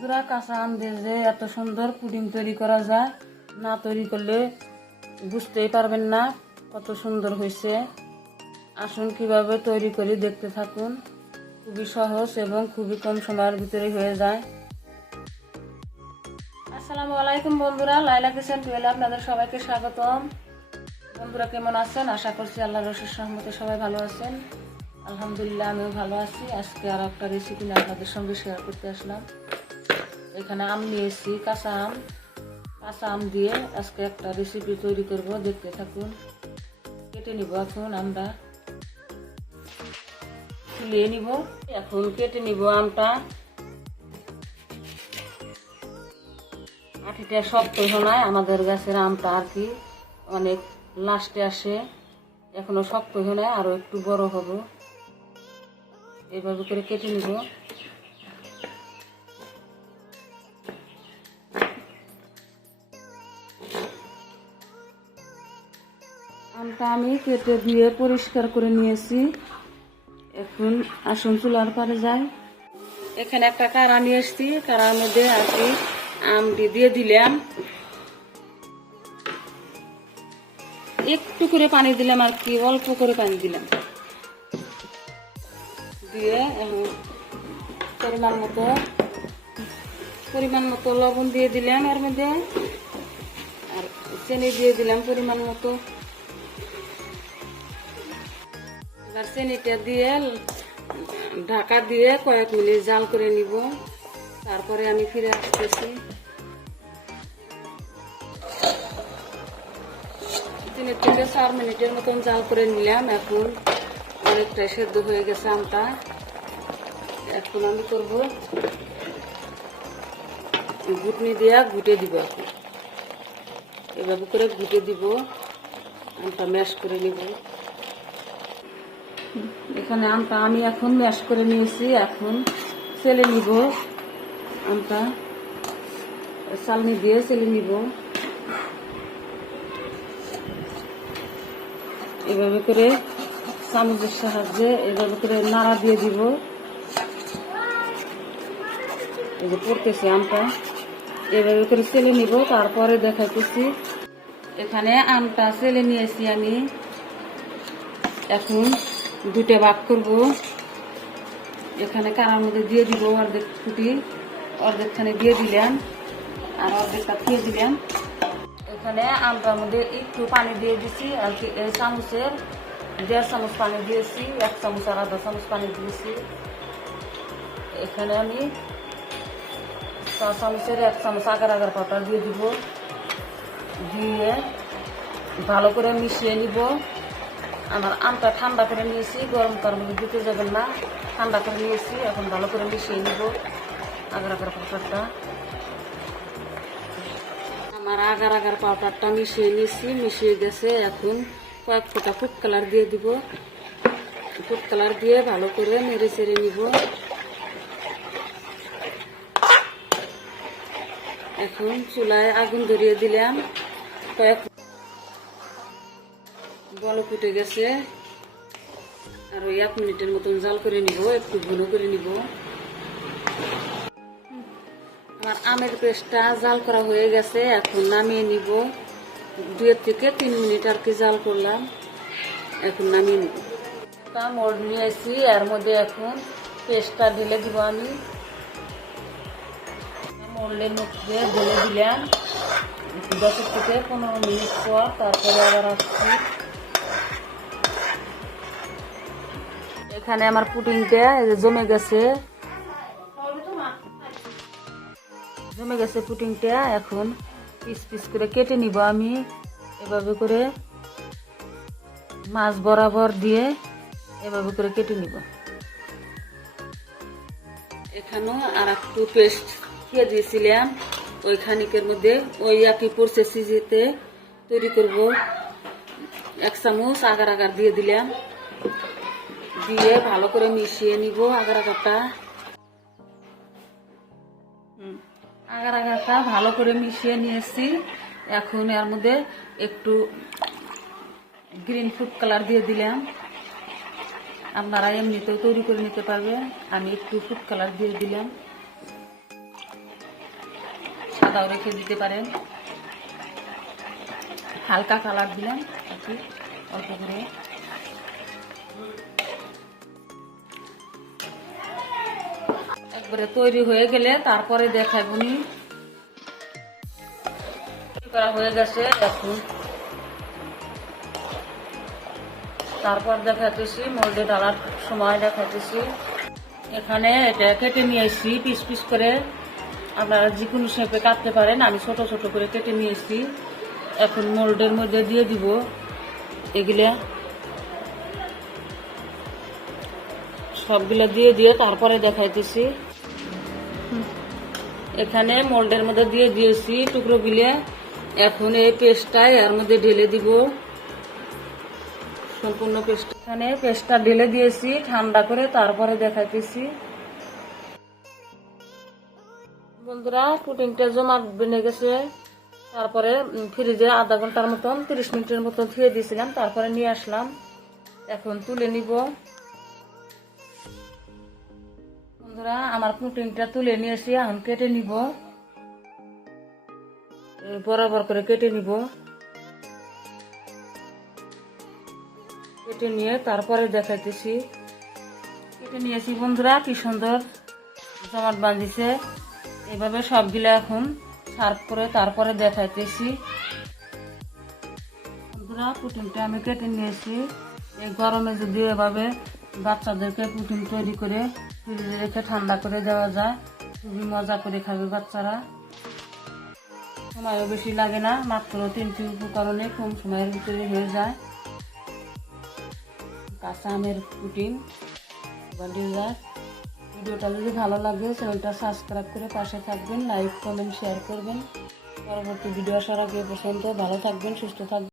বন্ধুরা কাঁচা আম দিয়ে এত সুন্দর পুডিং তৈরি করা যায়, না তৈরি করলে বুঝতেই পারবেন না কত সুন্দর হয়েছে। আসুন কীভাবে তৈরি করি দেখতে থাকুন। খুবই সহজ এবং খুবই কম সময়ের ভিতরে হয়ে যায়। আসসালামু আলাইকুম বন্ধুরা লাইলা কিচেন টুয়েলে আপনাদের সবাইকে স্বাগতম। বন্ধুরা কেমন আছেন? আশা করছি আল্লাহ রসের সহমতে সবাই ভালো আছেন। আলহামদুলিল্লাহ, আমিও ভালো আছি। আজকে আর একটা রেসিপি আপনাদের সঙ্গে শেয়ার করতে আসলাম। এখানে আম নিয়েছি, কাঁচা আম। কাঁচা আম দিয়ে আজকে একটা রেসিপি তৈরি করব, দেখতে থাকুন। কেটে নিব এখন আমরা ফুলিয়ে নিব। এখন কেটে নিব আমটা। আঠিটা শক্ত হয় আমাদের গাছের আমটা আর কি অনেক লাস্টে আসে। এখনও শক্ত হয়ে নাই, আরও একটু বড় হবে। এইভাবে করে কেটে নিব। আমটা আমি কেটে দিয়ে পরিষ্কার করে নিয়েছি। এখন আসন চুলার পারে যাই। এখানে একটা কারা নিয়ে এসছি, কারার মধ্যে আর কি আমটি দিয়ে দিলাম। একটু করে পানি দিলাম আর কি, অল্প করে পানি দিলাম। দিয়ে পরিমাণ মতো পরিমাণ মতো লবণ দিয়ে দিলাম এর মধ্যে। আর চিনি দিয়ে দিলাম পরিমাণ মতো। এবার চিনিটা দিয়ে, ঢাকা দিয়ে কয়েক মিনিট জাল করে নিব। তারপরে আমি ফিরে আসতেছি। তিন থেকে চার মিনিটের মতন জাল করে নিলাম। এখন অনেকটাই সেদ্ধ হয়ে গেছে আমটা। এখন আমি করব ঘুটনি দিয়া ঘুটে দিব এখন। এভাবে করে ঘুটে দিব। আমটা ম্যাশ করে নিব। এখানে আমটা আমি এখন ম্যাশ করে নিয়েছি, এখন সেলে নিব আমটা। চালনি দিয়ে সেলে নিব। এভাবে করে চামচের সাহায্যে এভাবে করে নাড়া দিয়ে দিব। এই যে পড়তেছে আমটা। এভাবে করে সেলে নিব, তারপরে দেখাইতেছি। এখানে আমটা সেলে নিয়েছি আমি। এখন দুটো ভাগ করব। এখানে কারার মধ্যে দিয়ে দিব অর্ধেক ফুটি অর্ধেকখানে দিয়ে দিলাম আর অর্ধেকটা দিয়ে দিলাম এখানে আমটার মধ্যে একটু পানি দিয়ে দিছি, আর কি, এই চামচের দেড় চামচ পানি দিয়েছি, এক চামচ আর আধা চামচ পানি দিয়েছি। এখানে আমি ছ চামচের এক চামচ আগার আগার পাউডার দিয়ে দিব, দিয়ে ভালো করে মিশিয়ে নিব। আমার আমটা ঠান্ডা করে নিয়েছি, গরম গরম দিতে যাবেন না। ঠান্ডা করে নিয়েছি, এখন ভালো করে মিশিয়ে নিব। আগার আগার পাউডারটা। আমার আগার আগার পাউডারটা মিশিয়ে নিয়েছি, মিশিয়ে গেছে এখন কয়েক ফোঁটা ফুড কালার দিয়ে দিব। ফুড কালার দিয়ে ভালো করে নেড়ে চেড়ে নিব। এখন চুলায় আগুন ধরিয়ে দিলাম। কয়েক বল ফুটে গেছে। আর ওই এক মিনিটের মতন জাল করে নিব, একটু ঘন করে নিব। আমার আমের পেস্টটা জাল করা হয়ে গেছে, এখন নামিয়ে নিব। দুয়ের থেকে তিন মিনিট আর কি জাল করলাম, এখন নামিয়ে নিব। তা মোড় নিয়েছি এর মধ্যে এখন পেস্টটা ঢেলে দিব আমি। মোল্ডের মধ্যে ঢেলে দিলাম। দশ থেকে পনেরো মিনিট পর তারপরে আবার আসছি। এখানে আমার পুটিংটা জমে গেছে। জমে গেছে পুটিংটা এখন পিস পিস করে কেটে নিব আমি। এভাবে করে মাছ বরাবর দিয়ে এভাবে করে কেটে নিব। এখানেও আর একটু পেস্ট দিয়ে দিয়েছিলাম। ওই খানিকের মধ্যে ওই একই প্রসেসিতে তৈরি করব। এক চামচ আগার আগার দিয়ে দিলাম। দিয়ে ভালো করে মিশিয়ে নিব আগার হুম, আগার আগারটা ভালো করে মিশিয়ে নিয়েছি। এখন এর মধ্যে একটু গ্রিন ফুড কালার দিয়ে দিলাম। আপনারা এমনিতেও তৈরি করে নিতে পারবেন। আমি একটু ফুড কালার দিয়ে দিলাম। সাদাও রেখে দিতে পারেন। হালকা কালার দিলাম অল্প করে। একবারে তৈরি হয়ে গেলে তারপরে দেখাবনি করা হয়ে গেছে এখন। তারপর দেখাতেছি, মোল্ডে ডালার সময় দেখাতেছি। এখানে এটা কেটে নিয়ে এসেছি পিস পিস করে। আপনারা যে কোনো শেপে কাটতে পারেন, আমি ছোট ছোট করে কেটে নিয়েছি। এখন মোল্ডের মধ্যে দিয়ে দিব এগুলা। সবগুলো দিয়ে দিয়ে তারপরে দেখাইতেছি। এখানে মোল্ডের মধ্যে দিয়ে দিয়েছি টুকরো গিলে এখন এই পেস্টটা এর মধ্যে ঢেলে দিব। সম্পূর্ণ পেস্ট এখানে পেস্টটা ঢেলে দিয়েছি, ঠান্ডা করে তারপরে দেখাইতেছি। বন্ধুরা পুটিংটা জমা বেনে গেছে। তারপরে ফ্রিজে আধা ঘণ্টার মতন, তিরিশ মিনিটের মতন ধুয়ে দিয়েছিলাম, তারপরে নিয়ে আসলাম। এখন তুলে নিব। বন্ধুরা, আমার পুটিংটা তুলে নিয়েছি এখন কেটে নিব। বরাবর করে কেটে নিব। কেটে নিয়ে তারপরে দেখাইতেছি। কেটে নিয়েছি বন্ধুরা, কি সুন্দর জমাট বাঁধিছে। এভাবে সবগুলো এখন সার্ভ করে তারপরে দেখাইতেছি। বন্ধুরা, পুটিনটা আমি কেটে নিয়েছি এই গরমে যদি এভাবে বাচ্চাদেরকে পুটিন তৈরি করে ফ্রিজে রেখে ঠান্ডা করে দেওয়া যায়। খুবই মজা করে খাবে বাচ্চারা। সময়ও বেশি লাগে না, মাত্র তিনটি উপকরণে কম সময়ের ভিতরে হয়ে যায়। কাঁচা আমের পুটিং ভিডিওটা যদি ভালো লাগে, চ্যানেলটা সাবস্ক্রাইব করে পাশে থাকবেন, লাইক, কমেন্ট, শেয়ার করবেন। পরবর্তী ভিডিও আসার আগে পর্যন্ত ভালো থাকবেন, সুস্থ থাকবেন।